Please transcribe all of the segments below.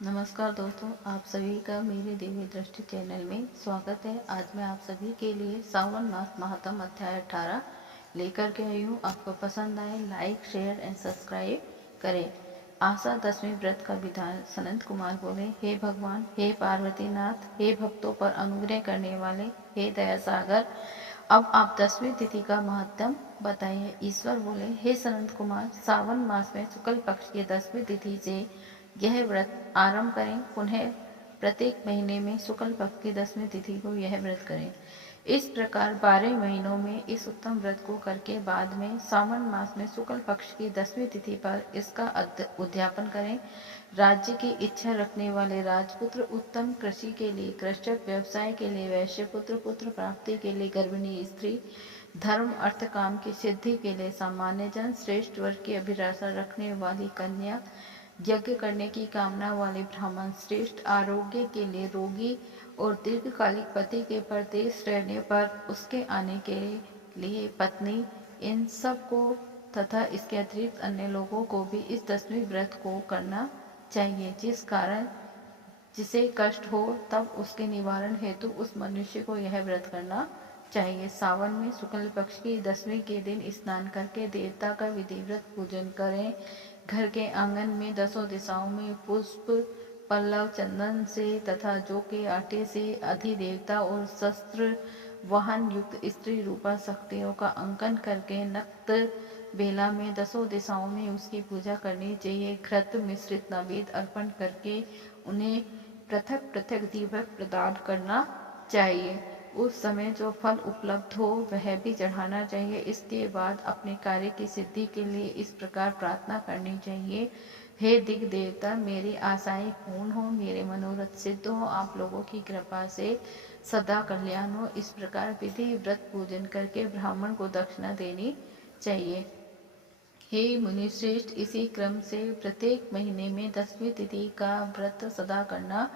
नमस्कार दोस्तों, आप सभी का मेरे दिव्य दृष्टि चैनल में स्वागत है। आज मैं आप सभी के लिए सावन मास महात्म अध्याय 18 लेकर के आई हूँ। आपको पसंद आए लाइक शेयर एंड सब्सक्राइब करें। आशा दसवीं व्रत का विधान। सनंत कुमार बोले, हे भगवान, हे पार्वती नाथ, हे भक्तों पर अनुग्रह करने वाले, हे दया सागर, अब आप 10वीं तिथि का महत्व बताइए। ईश्वर बोले, हे सनंत कुमार, सावन मास में शुक्ल पक्ष की 10वीं तिथि से यह व्रत आरंभ करें। पुनः प्रत्येक महीने में शुक्ल पक्ष की 10वीं तिथि को यह व्रत करें। इस प्रकार 12 महीनों में इस उत्तम व्रत को करके बाद में सावन मास में शुक्ल पक्ष की 10वीं तिथि पर इसका उद्यापन करें। राज्य की इच्छा रखने वाले राजपुत्र, उत्तम कृषि के लिए कृषक, व्यवसाय के लिए वैश्य पुत्र, पुत्र प्राप्ति के लिए गर्भिणी स्त्री, धर्म अर्थ काम की सिद्धि के लिए सामान्य जन, श्रेष्ठ वर्ग की अभिलाषा रखने वाली कन्या, यज्ञ करने की कामना वाले ब्राह्मण, श्रेष्ठ आरोग्य के लिए रोगी और दीर्घकालिक पति के परदेश रहने पर उसके आने के लिए पत्नी, इन सब को तथा इसके अतिरिक्त अन्य लोगों को भी इस 10वीं व्रत को करना चाहिए। जिस कारण जिसे कष्ट हो तब उसके निवारण हेतु उस मनुष्य को यह व्रत करना चाहिए। सावन में शुक्ल पक्ष की 10वीं के दिन स्नान करके देवता का विधिवत पूजन करें। घर के आंगन में 10 दिशाओं में पुष्प, पल्लव, चंदन से तथा जौ के आटे से अधिदेवता और शस्त्र वाहन युक्त स्त्री रूपा शक्तियों का अंकन करके नक्त बेला में 10 दिशाओं में उसकी पूजा करनी चाहिए। घृत मिश्रित नैवेद्य अर्पण करके उन्हें पृथक पृथक दीपक प्रदान करना चाहिए। उस समय जो फल उपलब्ध हो वह भी चढ़ाना चाहिए। इसके बाद अपने कार्य की सिद्धि के लिए इस प्रकार प्रार्थना करनी चाहिए, हे दिग देवता, मेरी आशाएं पूर्ण हो, मेरे मनोरथ सिद्ध हो, आप लोगों की कृपा से सदा कल्याण हो। इस प्रकार विधि व्रत पूजन करके ब्राह्मण को दक्षिणा देनी चाहिए। हे मुनिश्रेष्ठ, इसी क्रम से प्रत्येक महीने में 10वीं तिथि का व्रत सदा करना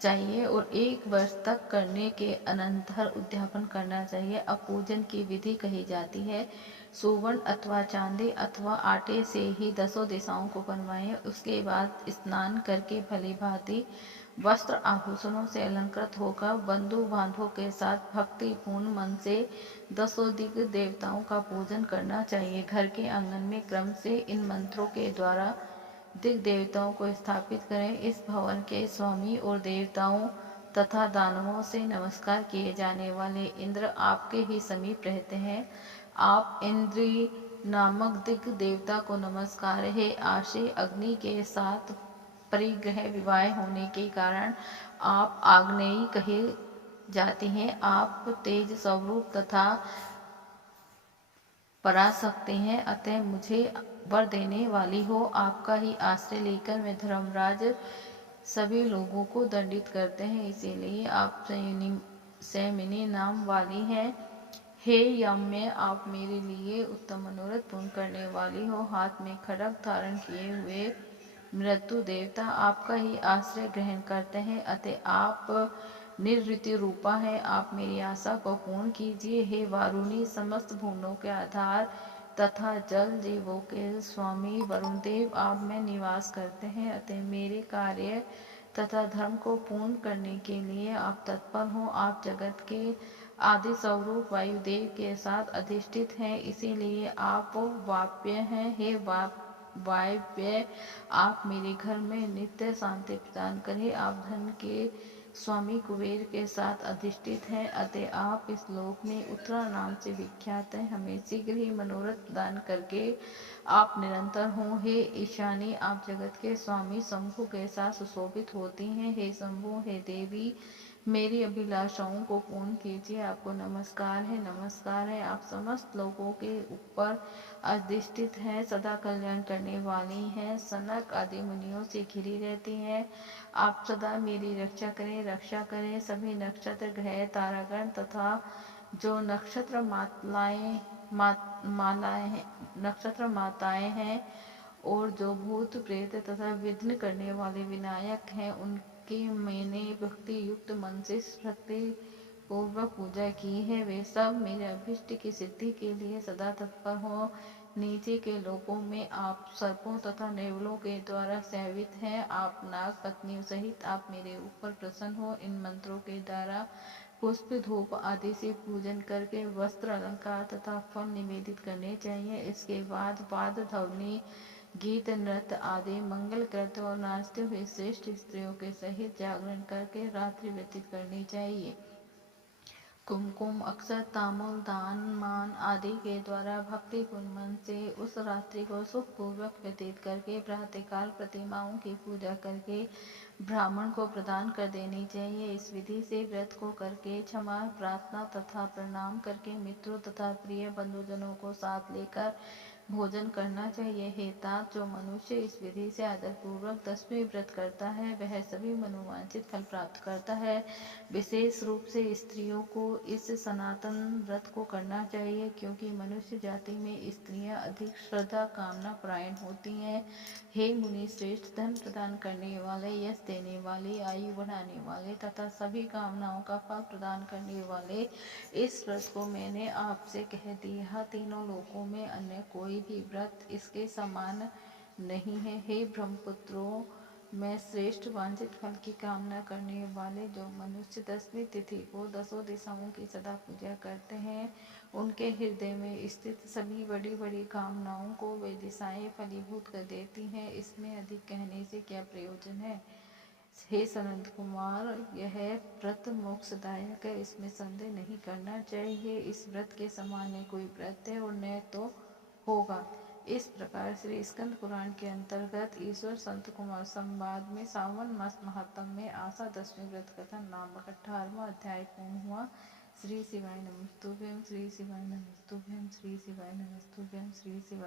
चाहिए और 1 वर्ष तक करने के अनंतर उद्यापन करना चाहिए। अब पूजन की विधि कही जाती है। सुवर्ण अथवा चांदी अथवा आटे से ही 10 दिशाओं को बनवाएं। उसके बाद स्नान करके भली भांति वस्त्र आभूषणों से अलंकृत होकर बंधु बांधवों के साथ भक्ति पूर्ण मन से 10 दिग देवताओं का पूजन करना चाहिए। घर के आंगन में क्रम से इन मंत्रों के द्वारा दिग देवताओं को स्थापित करें। इस भवन के स्वामी और देवताओं तथा दानवों से नमस्कार किए जाने वाले इंद्र आपके ही समीप रहते हैं। आप इंद्री नामक दिग देवता को नमस्कार है। आशी अग्नि के साथ परिग्रह विवाह होने के कारण आप आग्नेयी कहे जाती हैं। आप तेज स्वरूप तथा पराशक्ति हैं, अतः मुझे वर देने वाली हो। आपका ही आश्रय लेकर मैं धर्मराज सभी लोगों को दंडित करते हैं, इसीलिए आप सैमिनी नाम वाली हैं। हे यम्य, आप मेरे लिए उत्तम मनोरथ पूर्ण करने वाली हो। हाथ में खड्ग धारण किए हुए मृत्यु देवता आपका ही आश्रय ग्रहण करते हैं, अतः आप निर्वृति रूपा है। आप मेरी आशा को पूर्ण कीजिए। हे वारुणी, समस्त भुवनों के आधार तथा जल जीवों के स्वामी वरुण देव आप में निवास करते हैं, अतः मेरे कार्य तथा धर्म को पूर्ण करने के लिए आप तत्पर हो। आप जगत के आदि स्वरूप वायुदेव के साथ अधिष्ठित हैं, इसीलिए आप वाप्य हैं। हे वायव्य, आप मेरे घर में नित्य शांति प्रदान करें। आप धन के स्वामी कुबेर के साथ अधिष्ठित हैं, अतः आप इस लोक में उत्तरा नाम से विख्यात हैं। हमें शीघ्र ही मनोरथ प्रदान करके आप निरंतर हों। हे ईशानी, आप जगत के स्वामी शंभु के साथ सुशोभित होती हैं। हे शंभु, हे देवी, मेरी अभिलाषाओं को पूर्ण कीजिए। आपको नमस्कार है, नमस्कार है। आप समस्त लोगों के ऊपर अधिष्ठित हैं, सदा कल्याण करने वाली हैं, सनक आदि मुनियों से घिरी रहती हैं। आप सदा मेरी रक्षा करें, रक्षा करें। सभी नक्षत्र ग्रह तारागण तथा जो नक्षत्र नक्षत्र माताएं हैं और जो भूत प्रेत तथा विघ्न करने वाले विनायक हैं, उनकी मैंने भक्ति युक्त मन से भक्ति पूर्वक पूजा की है। वे सब मेरे अभिष्ट की सिद्धि के लिए सदा तत्पर हो। नीचे के लोकों में आप सर्पों तथा नेवलों के द्वारा सेवित हैं। आप नाग पत्नियों सहित आप मेरे ऊपर प्रसन्न हो। इन मंत्रों के द्वारा पुष्प धूप आदि से पूजन करके वस्त्र अलंकार तथा फल निवेदित करने चाहिए। इसके बाद वाद ध्वनि गीत नृत्य आदि मंगल कृत्य और नाचते हुए श्रेष्ठ स्त्रियों के सहित जागरण करके रात्रि व्यतीत करनी चाहिए। कुमकुम अक्षत ताम्बूल दान मान आदि के द्वारा भक्ति पूर्ण मन से उस रात्रि को सुखपूर्वक व्यतीत करके प्रातःकाल प्रतिमाओं की पूजा करके ब्राह्मण को प्रदान कर देनी चाहिए। इस विधि से व्रत को करके क्षमा प्रार्थना तथा प्रणाम करके मित्रों तथा प्रिय बंधुजनों को साथ लेकर भोजन करना चाहिए। हे तात, जो मनुष्य इस विधि से आदरपूर्वक 10वें व्रत करता है वह सभी मनोवांछित फल प्राप्त करता है। विशेष रूप से स्त्रियों को इस सनातन व्रत को करना चाहिए, क्योंकि मनुष्य जाति में स्त्रियां अधिक श्रद्धा कामना परायण होती हैं। हे मुनि श्रेष्ठ, धन प्रदान करने वाले, यश देने वाले, आयु बढ़ाने वाले तथा सभी कामनाओं का फल प्रदान करने वाले इस व्रत को मैंने आपसे कह दिया। तीनों लोकों में अन्य कोई भी व्रत इसके समान नहीं है। हे ब्रह्मपुत्रों, मैं श्रेष्ठ वांछित फल की कामना करने वाले जो मनुष्य 10वीं तिथि को 10 दिशाओं की सदा पूजा करते हैं, उनके हृदय में स्थित सभी बड़ी बड़ी कामनाओं को वे दिशाएं फलीभूत कर देती हैं। इसमें अधिक कहने से क्या प्रयोजन है। हे सनंद कुमार, यह व्रत मोक्षदायक है, इसमें संदेह नहीं करना चाहिए। इस व्रत के समान न कोई व्रत है और न तो होगा। इस प्रकार श्री स्कंद पुराण के अंतर्गत ईश्वर संत कुमार संवाद में सावन मास महात्म में आशा 10वें व्रत कथन नामक 18वां अध्याय पूर्ण हुआ। श्री शिवाय नमस्तुभ्यं, श्री शिवाय नमस्तुभ्यं, श्री शिवाय नमस्तुभ्यं, श्री शिवाय